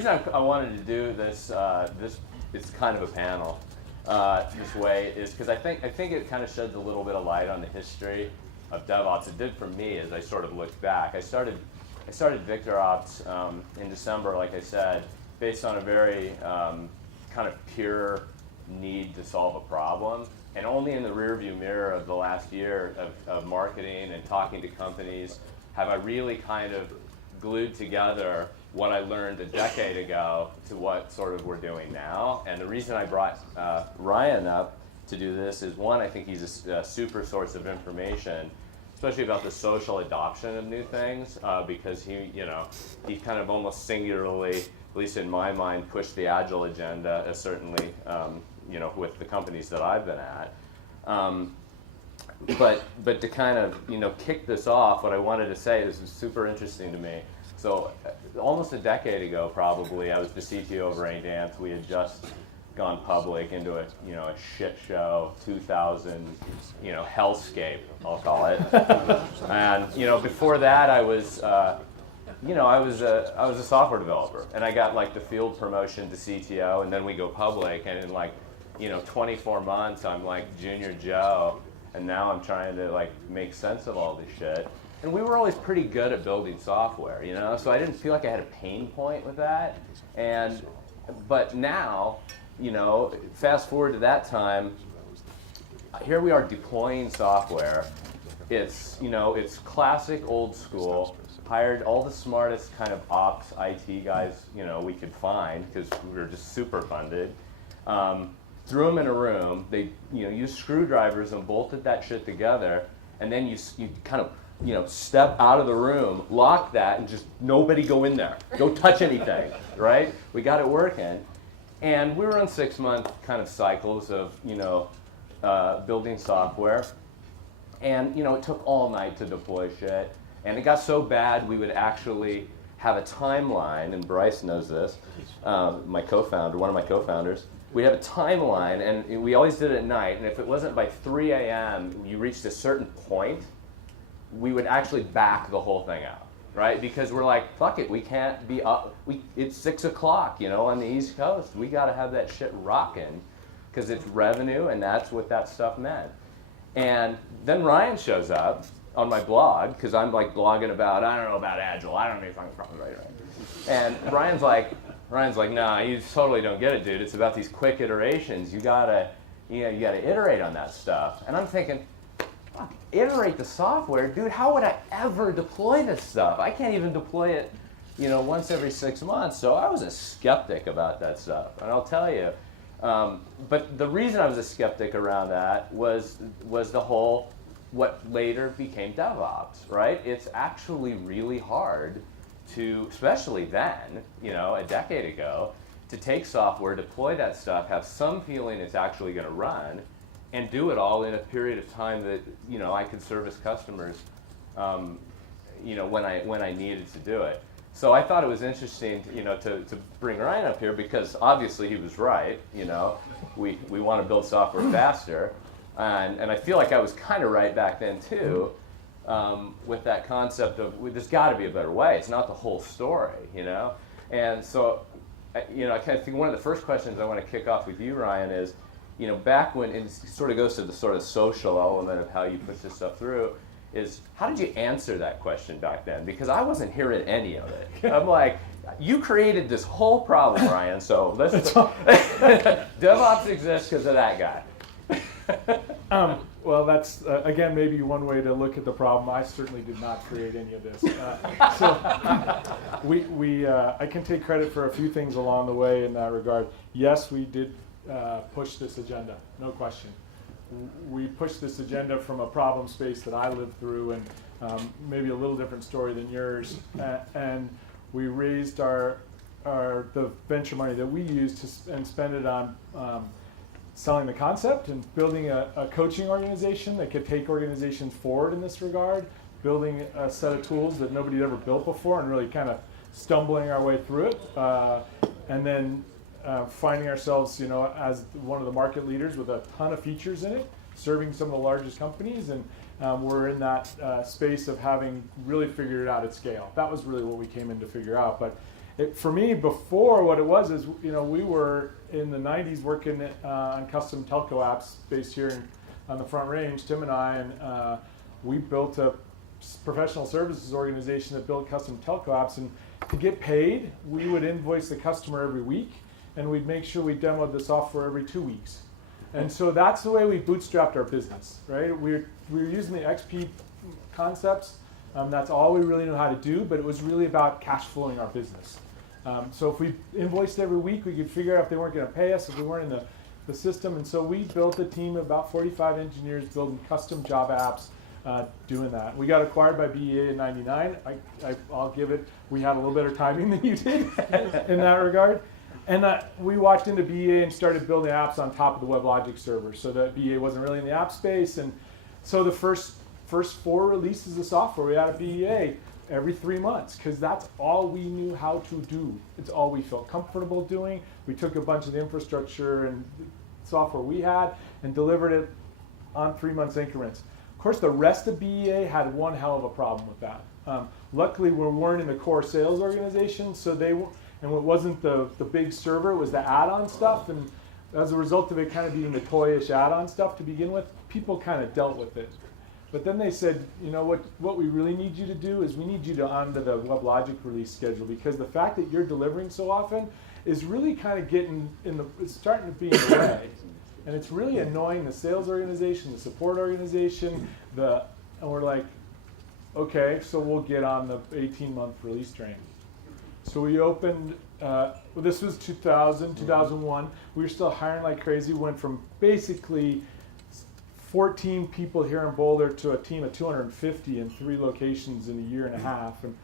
reason I wanted to do this, it's kind of a panel this way, is because I think it kind of sheds a little bit of light on the history of DevOps. It did for me as I sort of looked back. I started VictorOps in December, like I said, based on a very kind of pure need to solve a problem. And only in the rearview mirror of the last year of marketing and talking to companies have I really kind of glued together what I learned a decade ago to what sort of we're doing now. And the reason I brought Ryan up to do this is, one, I think he's a super source of information, especially about the social adoption of new things, because he kind of almost singularly, at least in my mind, pushed the Agile agenda, certainly, with the companies that I've been at. But to kind of, kick this off, what I wanted to say, this is super interesting to me. So almost a decade ago, probably, I was the CTO of Rally Software. We had just gone public into a shit show, 2000, hellscape, I'll call it. And before that, I was a software developer, and I got like the field promotion to CTO, and then we go public, and in 24 months, I'm like Junior Joe, and now I'm trying to like make sense of all this shit. And we were always pretty good at building software, so I didn't feel like I had a pain point with that. But now, fast forward to that time, here we are deploying software. It's classic old school. Hired all the smartest kind of ops IT guys we could find, because we were just super funded. Threw them in a room. They used screwdrivers and bolted that shit together, and then you kind of step out of the room, lock that, and just nobody go in there. Don't touch anything, right? We got it working. And we were on 6-month kind of cycles of, building software. And, it took all night to deploy shit. And it got so bad we would actually have a timeline, and Bryce knows this, my co-founder, one of my co-founders. We'd have a timeline, and we always did it at night. And if it wasn't by 3 a.m., you reached a certain point, we would actually back the whole thing out, right? Because we're like, fuck it, we can't be up. It's 6 o'clock, on the East Coast. We got to have that shit rocking, because it's revenue, and that's what that stuff meant. And then Ryan shows up on my blog, because I'm like blogging about, I don't know about Agile, I don't know if I'm probably right. And Ryan's like, nah, you totally don't get it, dude. It's about these quick iterations. You gotta iterate on that stuff. And I'm thinking, fuck, iterate the software, dude. How would I ever deploy this stuff? I can't even deploy it, once every 6 months. So I was a skeptic about that stuff, and I'll tell you. But the reason I was a skeptic around that was the whole, what later became DevOps, right? It's actually really hard to, especially then, a decade ago, to take software, deploy that stuff, have some feeling it's actually going to run, and do it all in a period of time that I could service customers, when I needed to do it. So I thought it was interesting, to bring Ryan up here, because obviously he was right. We want to build software faster, and I feel like I was kind of right back then too, with that concept of there's got to be a better way. It's not the whole story, And so, I kind of think one of the first questions I want to kick off with you, Ryan, is, back when it sort of goes to the sort of social element of how you push this stuff through, is how did you answer that question back then? Because I wasn't hearing any of it. I'm like, you created this whole problem, Ryan, so let's DevOps exists because of that guy. Well, that's, again, maybe one way to look at the problem. I certainly did not create any of this. I can take credit for a few things along the way in that regard. Yes, we did push this agenda, no question. We pushed this agenda from a problem space that I lived through, and maybe a little different story than yours. And we raised the venture money that we used and spend it on selling the concept and building a coaching organization that could take organizations forward in this regard, building a set of tools that nobody had ever built before, and really kind of stumbling our way through it, and then finding ourselves, as one of the market leaders with a ton of features in it, serving some of the largest companies, and we're in that space of having really figured it out at scale. That was really what we came in to figure out. But For me, before, what it was is, we were in the 90s working on custom telco apps based here on the Front Range, Tim and I, and we built a professional services organization that built custom telco apps. And to get paid, we would invoice the customer every week, and we'd make sure we demoed the software every 2 weeks. And so that's the way we bootstrapped our business, right? We were using the XP concepts. That's all we really knew how to do, but it was really about cash flowing our business. So if we invoiced every week, we could figure out if they weren't going to pay us, if we weren't in the system. And so we built a team of about 45 engineers building custom job apps, doing that. We got acquired by BEA in '99. I'll give it, we had a little better timing than you did in that regard. And we walked into BEA and started building apps on top of the WebLogic server, so that BEA wasn't really in the app space. And so the first 4 releases of software we had at BEA every 3 months, because that's all we knew how to do. It's all we felt comfortable doing. We took a bunch of the infrastructure and software we had and delivered it on 3 months increments. Of course, the rest of BEA had one hell of a problem with that. Luckily, we weren't in the core sales organization, so and it wasn't the big server, it was the add-on stuff. And as a result of it kind of being the toyish add-on stuff to begin with, people kind of dealt with it. But then they said, what we really need you to do is we need you to onto the WebLogic release schedule, because the fact that you're delivering so often is really kind of it's starting to be in the way. And it's really annoying the sales organization, the support organization, and we're like, okay, so we'll get on the 18-month release train. So we opened, this was 2001. We were still hiring like crazy. We went from basically 14 people here in Boulder to a team of 250 in 3 locations in a year and a half. And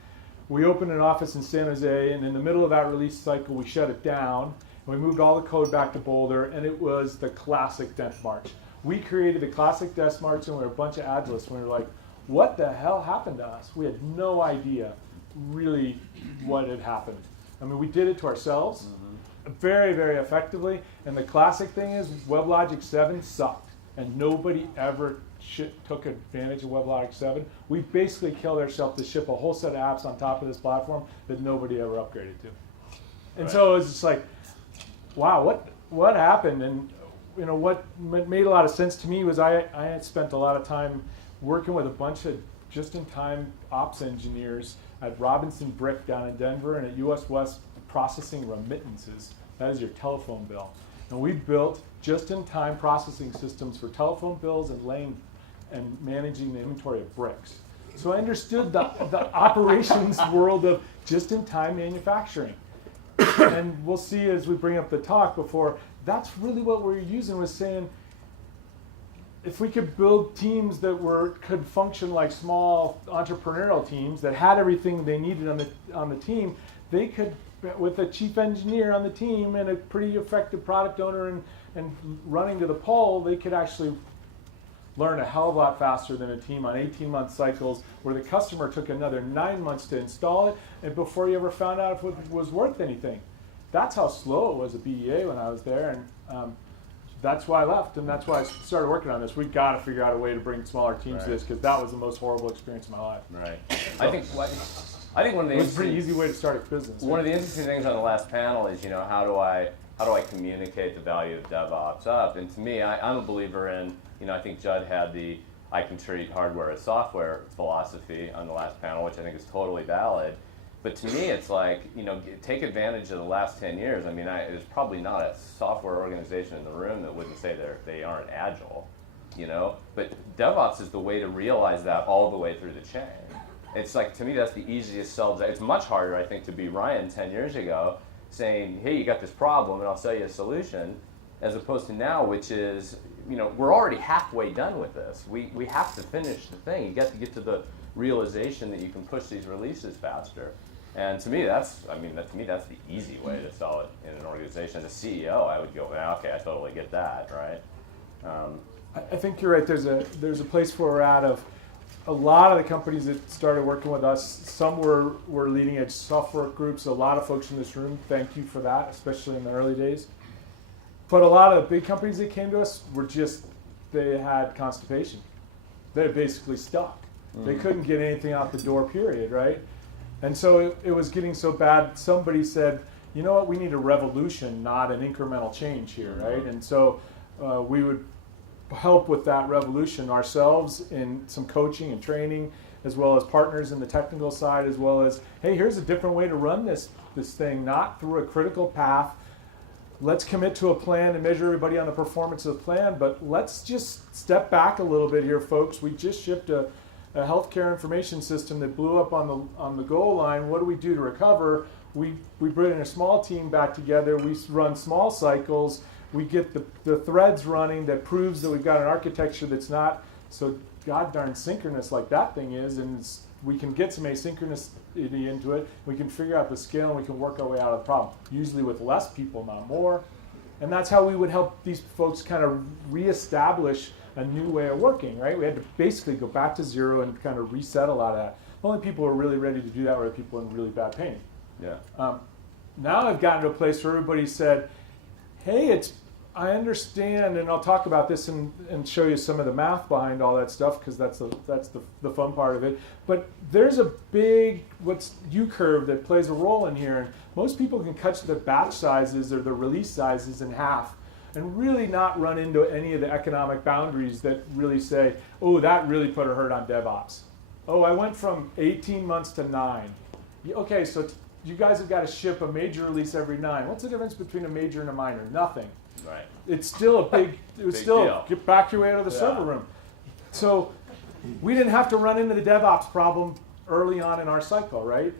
we opened an office in San Jose, and in the middle of that release cycle, we shut it down. And we moved all the code back to Boulder, and it was the classic Death March. We created the classic Death March, and we were a bunch of Agilists. And we were like, what the hell happened to us? We had no idea really what had happened. I mean, we did it to ourselves very, very effectively. And the classic thing is WebLogic 7 sucked. And nobody ever took advantage of WebLogic 7. We basically killed ourselves to ship a whole set of apps on top of this platform that nobody ever upgraded to. And so it was just like, wow, what happened? And what made a lot of sense to me was I had spent a lot of time working with a bunch of just-in-time ops engineers at Robinson Brick down in Denver and at US West processing remittances. That is your telephone bill. And we built just-in-time processing systems for telephone bills and managing the inventory of bricks. So I understood the operations world of just-in-time manufacturing. And we'll see as we bring up the talk before, that's really what we're using, was saying, if we could build teams that could function like small entrepreneurial teams that had everything they needed on the team, they could, with a chief engineer on the team and a pretty effective product owner and running to the pole, they could actually learn a hell of a lot faster than a team on 18-month cycles where the customer took another 9 months to install it and before you ever found out if it was worth anything. That's how slow it was at BEA when I was there, and that's why I left, and that's why I started working on this. We got to figure out a way to bring smaller teams to this, because that was the most horrible experience of my life. Right. I think one of the it was a pretty easy way to start a business. One of the interesting things on the last panel is, how do I communicate the value of DevOps up? And to me, I'm a believer in, I think Judd had the I can treat hardware as software philosophy on the last panel, which I think is totally valid. But to me, it's like, take advantage of the last 10 years. I mean, there's probably not a software organization in the room that wouldn't say they aren't agile, But DevOps is the way to realize that all the way through the chain. It's like, to me, that's the easiest sell. It's much harder, I think, to be Ryan 10 years ago saying, hey, you got this problem, and I'll sell you a solution, as opposed to now, which is, we're already halfway done with this. We have to finish the thing. You got to get to the realization that you can push these releases faster. And to me, that's the easy way to sell it in an organization. As a CEO, I would go, okay, I totally get that, right? I think you're right. There's a place where we're at of a lot of the companies that started working with us. Some were leading edge software groups. A lot of folks in this room, thank you for that, especially in the early days. But a lot of the big companies that came to us they had constipation. They're basically stuck. They couldn't get anything out the door, period, right? And so it was getting so bad, somebody said, you know what, we need a revolution, not an incremental change here, right? And so we would help with that revolution ourselves in some coaching and training, as well as partners in the technical side, as well as, hey, here's a different way to run this thing, not through a critical path. Let's commit to a plan and measure everybody on the performance of the plan, but let's just step back a little bit here, folks. We just shipped a healthcare information system that blew up on the goal line. What do we do to recover? We bring a small team back together. We run small cycles. We get the threads running that proves that we've got an architecture that's not so god darn synchronous like that thing is, and we can get some asynchronicity into it. We can figure out the scale, and we can work our way out of the problem, usually with less people, not more. And that's how we would help these folks kind of reestablish a new way of working, right? We had to basically go back to zero and kind of reset a lot of that. The only people who were really ready to do that were the people in really bad pain. Yeah. Now I've gotten to a place where everybody said, hey, I understand, and I'll talk about this and show you some of the math behind all that stuff, because that's the fun part of it. But there's a big U-curve that plays a role in here, and most people can cut the batch sizes or the release sizes in half and really not run into any of the economic boundaries that really say, oh, that really put a hurt on DevOps. Oh, I went from 18 months to 9. Okay, so you guys have got to ship a major release every 9. What's the difference between a major and a minor? Nothing. Right. It's still deal. Get back your way out of the server room. So we didn't have to run into the DevOps problem early on in our cycle, right?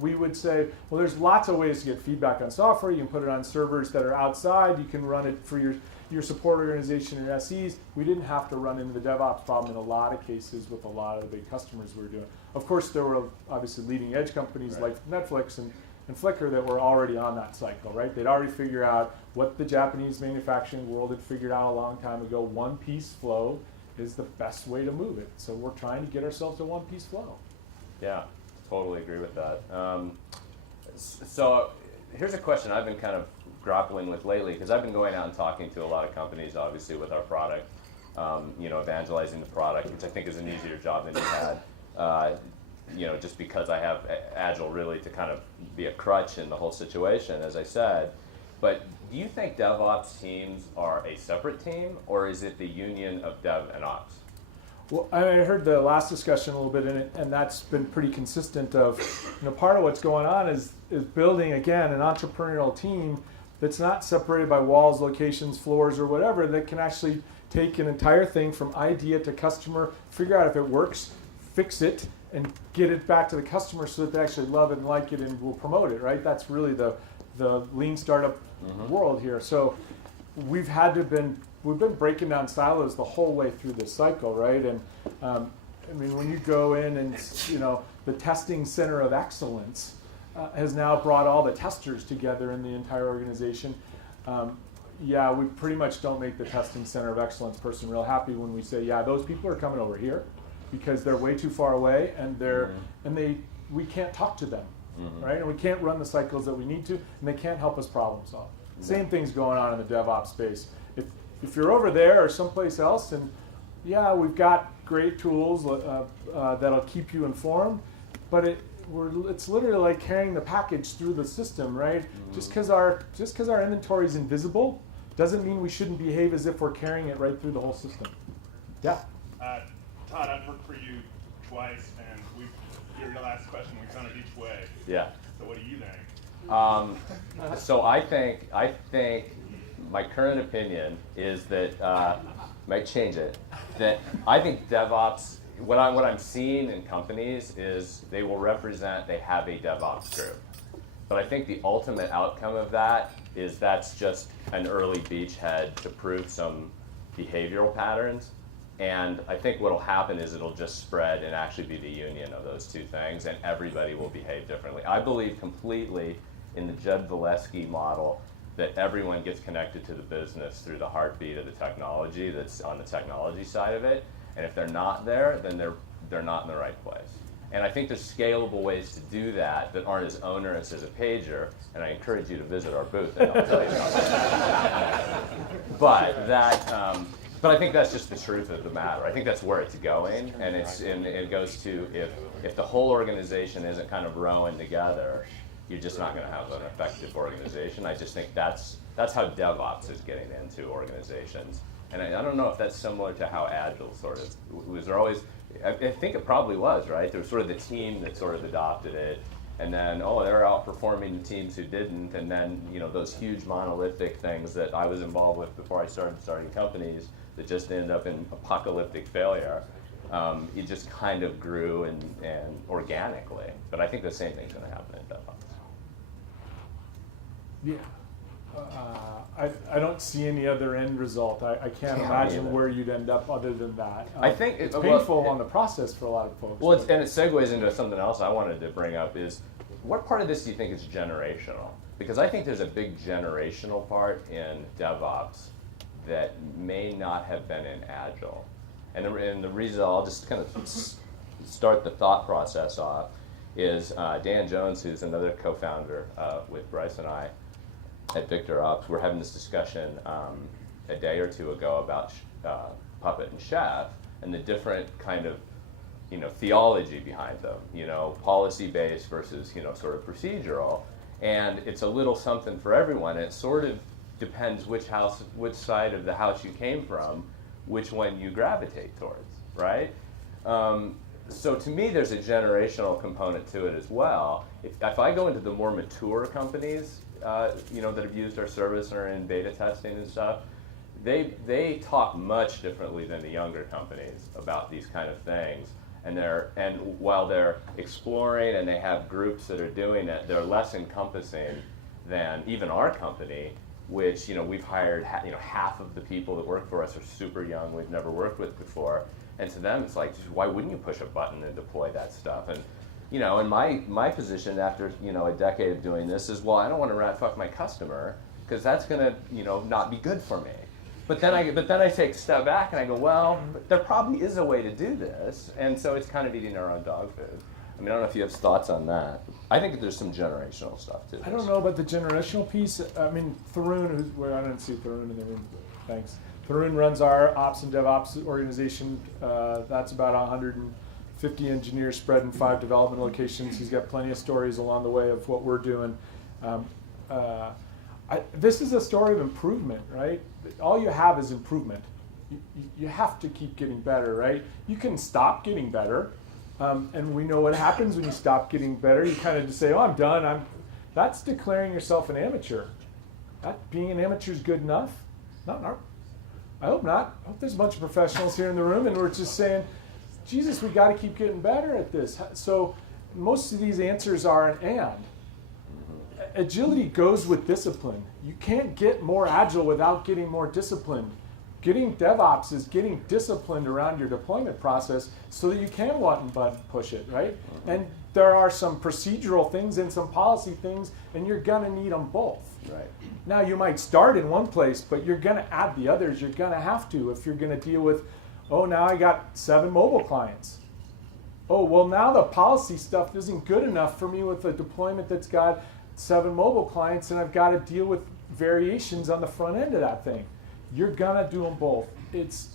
We would say, well, there's lots of ways to get feedback on software. You can put it on servers that are outside. You can run it for your support organization and SEs. We didn't have to run into the DevOps problem in a lot of cases with a lot of the big customers we were doing. Of course, there were obviously leading edge companies like Netflix and Flickr that were already on that cycle, right? They'd already figured out what the Japanese manufacturing world had figured out a long time ago. One-piece flow is the best way to move it. So we're trying to get ourselves to one-piece flow. Yeah, totally agree with that. So here's a question I've been kind of grappling with lately, because I've been going out and talking to a lot of companies, obviously, with our product, evangelizing the product, which I think is an easier job than you had. Just because I have Agile really to kind of be a crutch in the whole situation, as I said. But do you think DevOps teams are a separate team, or is it the union of Dev and Ops? Well, I heard the last discussion a little bit in it, and that's been pretty consistent of, part of what's going on is building, again, an entrepreneurial team that's not separated by walls, locations, floors, or whatever, that can actually take an entire thing from idea to customer, figure out if it works, fix it, and get it back to the customer so that they actually love it and like it and will promote it, right? That's really the lean startup world here. So we've been breaking down silos the whole way through this cycle, right? And when you go in and the testing center of excellence has now brought all the testers together in the entire organization. We pretty much don't make the testing center of excellence person real happy when we say, those people are coming over here because they're way too far away and we can't talk to them, right? And we can't run the cycles that we need to, and they can't help us problem solve. Same thing's going on in the DevOps space. If you're over there or someplace else, and we've got great tools that'll keep you informed, but it's literally like carrying the package through the system, right? Just because our inventory is invisible doesn't mean we shouldn't behave as if we're carrying it right through the whole system. Yeah. Todd, I've worked for you twice, and your last question we counted each way. Yeah. So what do you think? So I think my current opinion is that might change it. That I think DevOps. What I'm seeing in companies is they have a DevOps group. But I think the ultimate outcome of that is that's just an early beachhead to prove some behavioral patterns. And I think what'll happen is it'll just spread and actually be the union of those two things, and everybody will behave differently. I believe completely in the Jed Valesky model that everyone gets connected to the business through the heartbeat of the technology that's on the technology side of it. And if they're not there, then they're not in the right place. And I think there's scalable ways to do that aren't as onerous as a pager. And I encourage you to visit our booth, and I'll tell you about that. But But I think that's just the truth of the matter. I think that's where it's going, and it goes to if the whole organization isn't kind of rowing together, you're just not going to have an effective organization. I just think that's how DevOps is getting into organizations, and I don't know if that's similar to how Agile sort of was. There always, I think it probably was, right? There was sort of the team that sort of adopted it, and then they're outperforming the teams who didn't, and then those huge monolithic things that I was involved with before I starting companies that just ended up in apocalyptic failure. It just kind of grew and organically, but I think the same thing's going to happen in DevOps. Yeah. I don't see any other end result. I can't imagine where you'd end up other than that. I think it's painful on the process for a lot of folks. Well, and it segues into something else I wanted to bring up is, what part of this do you think is generational? Because I think there's a big generational part in DevOps that may not have been in Agile. And the reason, I'll just kind of start the thought process off, is Dan Jones, who's another co-founder with Bryce and I at VictorOps, we're having this discussion a day or two ago about Puppet and Chef and the different kind of theology behind them, policy-based versus sort of procedural, and it's a little something for everyone. It sort of depends which side of the house you came from, which one you gravitate towards, right? So to me, there's a generational component to it as well. If I go into the more mature companies, that have used our service and are in beta testing and stuff, they talk much differently than the younger companies about these kind of things. And while they're exploring and they have groups that are doing it, they're less encompassing than even our company, which we've hired half of the people that work for us are super young, we've never worked with before, and to them it's like, why wouldn't you push a button and deploy that stuff? And and my position after a decade of doing this is, well, I don't want to rat fuck my customer because that's gonna not be good for me. But then I take a step back and I go, well, there probably is a way to do this, and so it's kind of eating our own dog food. I mean, I don't know if you have thoughts on that. I think there's some generational stuff too. I don't know about the generational piece. I mean, Tharun, I don't see Tharun in the room. Thanks. Tharun runs our Ops and DevOps organization. That's about 150 engineers spread in 5 development locations. He's got plenty of stories along the way of what we're doing. This is a story of improvement, right? All you have is improvement. You have to keep getting better, right? You can stop getting better, and we know what happens when you stop getting better. You kind of just say, oh, I'm done. That's declaring yourself an amateur. Being an amateur is good enough? I hope not. I hope there's a bunch of professionals here in the room, and we're just saying, Jesus, we got to keep getting better at this. So most of these answers are an and. Agility goes with discipline. You can't get more agile without getting more disciplined. Getting DevOps is getting disciplined around your deployment process so that you can push it, right? And there are some procedural things and some policy things, and you're going to need them both. Right. Now, you might start in one place, but you're going to add the others. You're going to have to if you're going to deal with, now I got 7 mobile clients. Oh, well, now the policy stuff isn't good enough for me with a deployment that's got 7 mobile clients, and I've got to deal with variations on the front end of that thing. You're gonna do them both. It's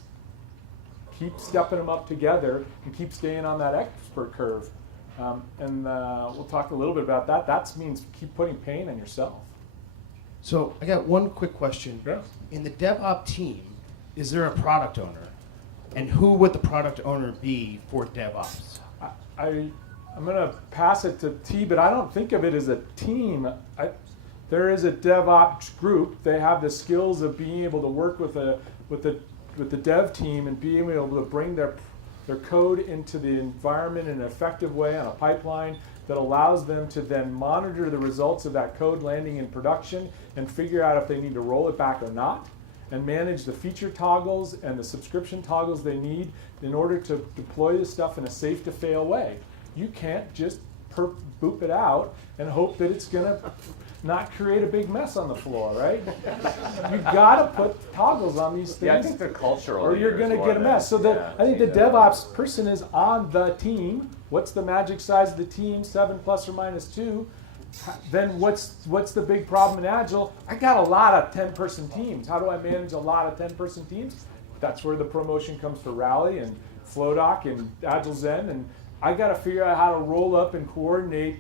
keep stepping them up together and keep staying on that expert curve. And we'll talk a little bit about that. That means keep putting pain on yourself. So I got one quick question. Yeah. In the DevOps team, is there a product owner? And who would the product owner be for DevOps? I'm going to pass it to T, but I don't think of it as a team. There is a DevOps group. They have the skills of being able to work with the dev team and being able to bring their code into the environment in an effective way on a pipeline that allows them to then monitor the results of that code landing in production and figure out if they need to roll it back or not, and manage the feature toggles and the subscription toggles they need in order to deploy this stuff in a safe to fail way. You can't just boop it out and hope that it's going to not create a big mess on the floor, right? You got to put toggles on these things. Yeah, I think they're cultural. Or you're going to get a mess. So I think the DevOps person is on the team. What's the magic size of the team? 7 plus or minus 2. Then what's the big problem in Agile? I got a lot of 10-person teams. How do I manage a lot of 10-person teams? That's where the promotion comes for Rally and FlowDoc and Agile Zen, and I got to figure out how to roll up and coordinate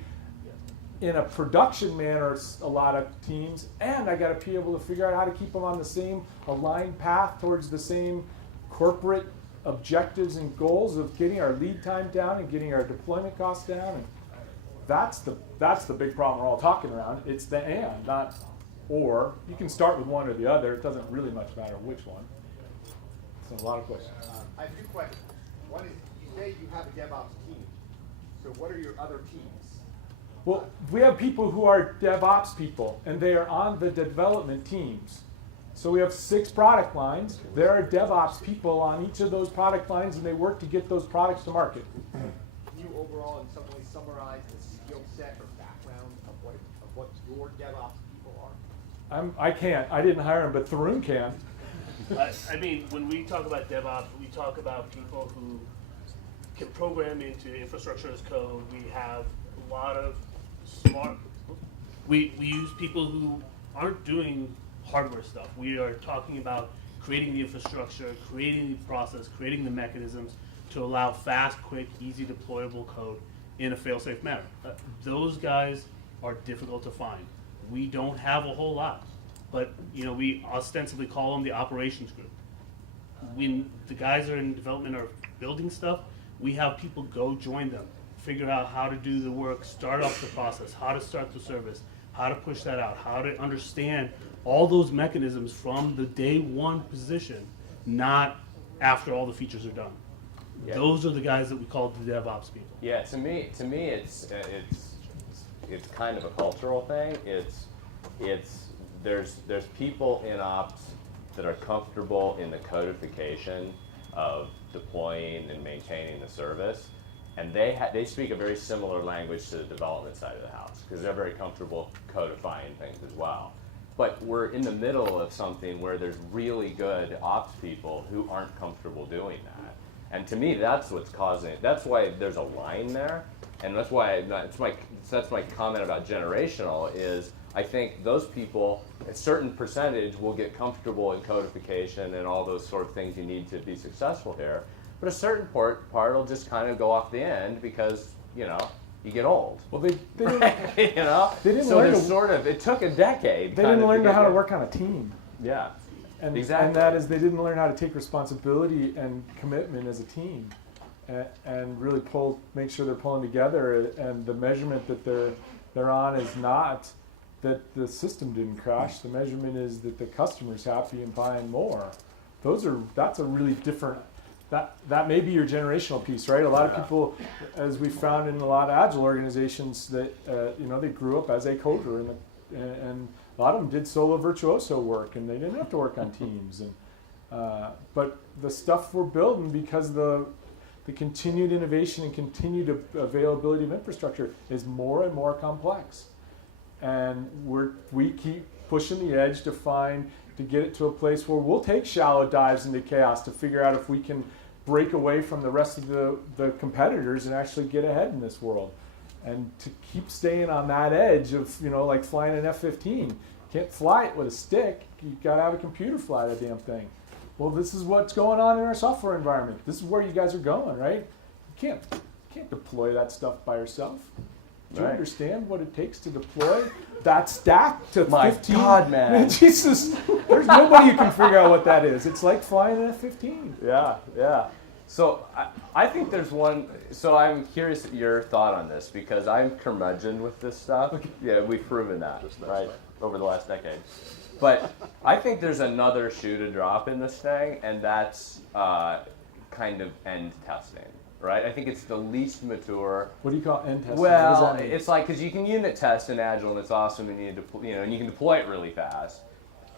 in a production manner a lot of teams, and I got to be able to figure out how to keep them on the same aligned path towards the same corporate objectives and goals of getting our lead time down and getting our deployment costs down. And that's the big problem we're all talking around. It's the and, not or. You can start with one or the other. It doesn't really much matter which one. So a lot of questions. I have 2 questions. One is, you say you have a DevOps team. So what are your other teams? Well, we have people who are DevOps people, and they are on the development teams. So we have 6 product lines. There are DevOps people on each of those product lines, and they work to get those products to market. Can you overall in some way summarize the skill set or background of what your DevOps people are? I can't. I didn't hire him, but Tharun can. I mean, when we talk about DevOps, we talk about people who can program into infrastructure as code. We have a lot of we use people who aren't doing hardware stuff. We are talking about creating the infrastructure, creating the process, creating the mechanisms to allow fast, quick, easy deployable code in a fail-safe manner. Those guys are difficult to find. We don't have a whole lot, but we ostensibly call them the operations group. When the guys are in development or building stuff, we have people go join them, figure out how to do the work, start off the process, how to start the service, how to push that out, how to understand all those mechanisms from the day one position, not after all the features are done. Yeah. Those are the guys that we call the DevOps people. Yeah, to me, it's kind of a cultural thing. There's people in ops that are comfortable in the codification of deploying and maintaining the service, and they speak a very similar language to the development side of the house because they're very comfortable codifying things as well. But we're in the middle of something where there's really good ops people who aren't comfortable doing that. And to me, that's what's causing it. That's why there's a line there, and that's why that's my comment about generational is I think those people, a certain percentage will get comfortable in codification and all those sort of things you need to be successful here. But a certain part will just kind of go off the end because, you get old. Well, they didn't, They didn't learn it took a decade. They didn't learn how to work on a team. Yeah. And, Exactly. and that is, they didn't learn how to take responsibility and commitment as a team, and really make sure they're pulling together. And the measurement that they're on is not that the system didn't crash. The measurement is that the customer's happy and buying more. That's a really different. That may be your generational piece, right? A lot of people, as we found in a lot of agile organizations, that they grew up as a coder, and a lot of them did solo virtuoso work, and they didn't have to work on teams. But the stuff we're building, because the continued innovation and continued availability of infrastructure is more and more complex, and we keep pushing the edge to get it to a place where we'll take shallow dives into chaos to figure out if we can break away from the rest of the competitors and actually get ahead in this world. And to keep staying on that edge of, like flying an F-15. Can't fly it with a stick. You've got to have a computer fly the damn thing. Well, this is what's going on in our software environment. This is where you guys are going, right? You can't deploy that stuff by yourself. Do you understand what it takes to deploy that stack to 15? My God, man. Jesus, there's nobody who can figure out what that is. It's like flying an F-15. Yeah. So I think there's one. So I'm curious your thought on this because I'm curmudgeon with this stuff. Okay. Yeah, we've proven that right over the last decade. But I think there's another shoe to drop in this thing, and that's kind of end testing. Right? I think it's the least mature. What do you call end testing? Well, it's like because you can unit test in Agile and it's awesome, and and you can deploy it really fast.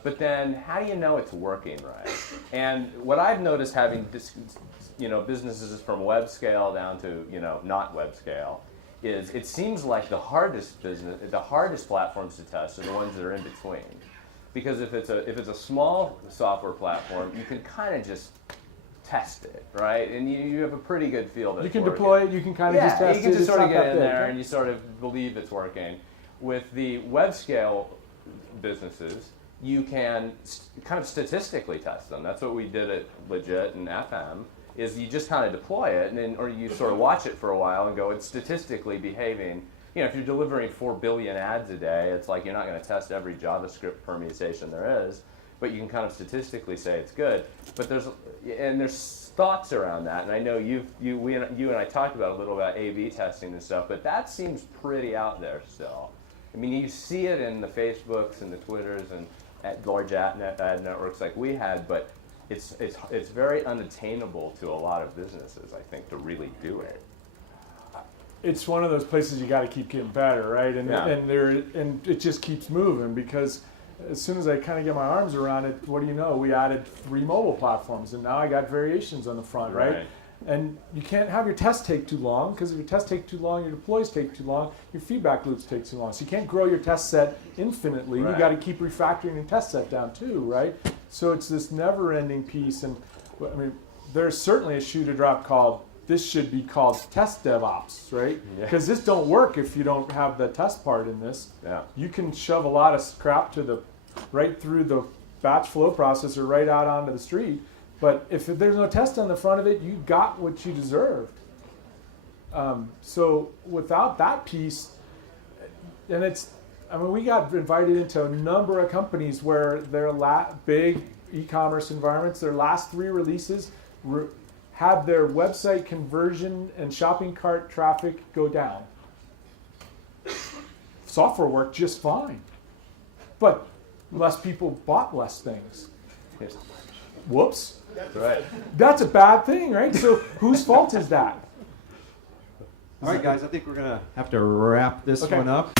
But then, how do you know it's working right? And what I've noticed having businesses from web scale down to not web scale is it seems like the hardest platforms to test are the ones that are in between, because if it's a small software platform, you can kind of just test it, right? And you have a pretty good feel that you can deploy it. You can kind of just test it. You can just it's sort of not get that in big, there right? and you sort of believe it's working. With the web scale businesses, you can kind of statistically test them. That's what we did at Legit and FM, is you just kind of deploy it, and then, or you sort of watch it for a while and go, it's statistically behaving. You know, if you're delivering 4 billion ads a day, it's like you're not going to test every JavaScript permutation there is, but you can kind of statistically say it's good. But there's thoughts around that, and I know you and I talked about a little about A/B testing and stuff, but that seems pretty out there still. I mean, you see it in the Facebooks and the Twitters and at large ad networks like we had, but it's very unattainable to a lot of businesses, I think, to really do it. It's one of those places you got to keep getting better, right? And Yeah. and it just keeps moving, because as soon as I kind of get my arms around it, what do you know? We added 3 mobile platforms, and now I got variations on the front, right? And you can't have your tests take too long, because if your tests take too long, your deploys take too long, your feedback loops take too long. So you can't grow your test set infinitely. Right. You got to keep refactoring your test set down too, right? So it's this never-ending piece. And I mean, there's certainly a shoe to drop called, this should be called test DevOps, right? Because this don't work if you don't have the test part in this. Yeah. You can shove a lot of crap right through the batch flow processor right out onto the street. But if there's no test on the front of it, you got what you deserved. So without that piece, and we got invited into a number of companies where their big e-commerce environments, their last 3 releases had their website conversion and shopping cart traffic go down. Software worked just fine, but less people bought less things. Whoops. That's right. That's a bad thing, right? So whose fault is that? All right, guys, I think we're going to have to wrap this Okay. one up.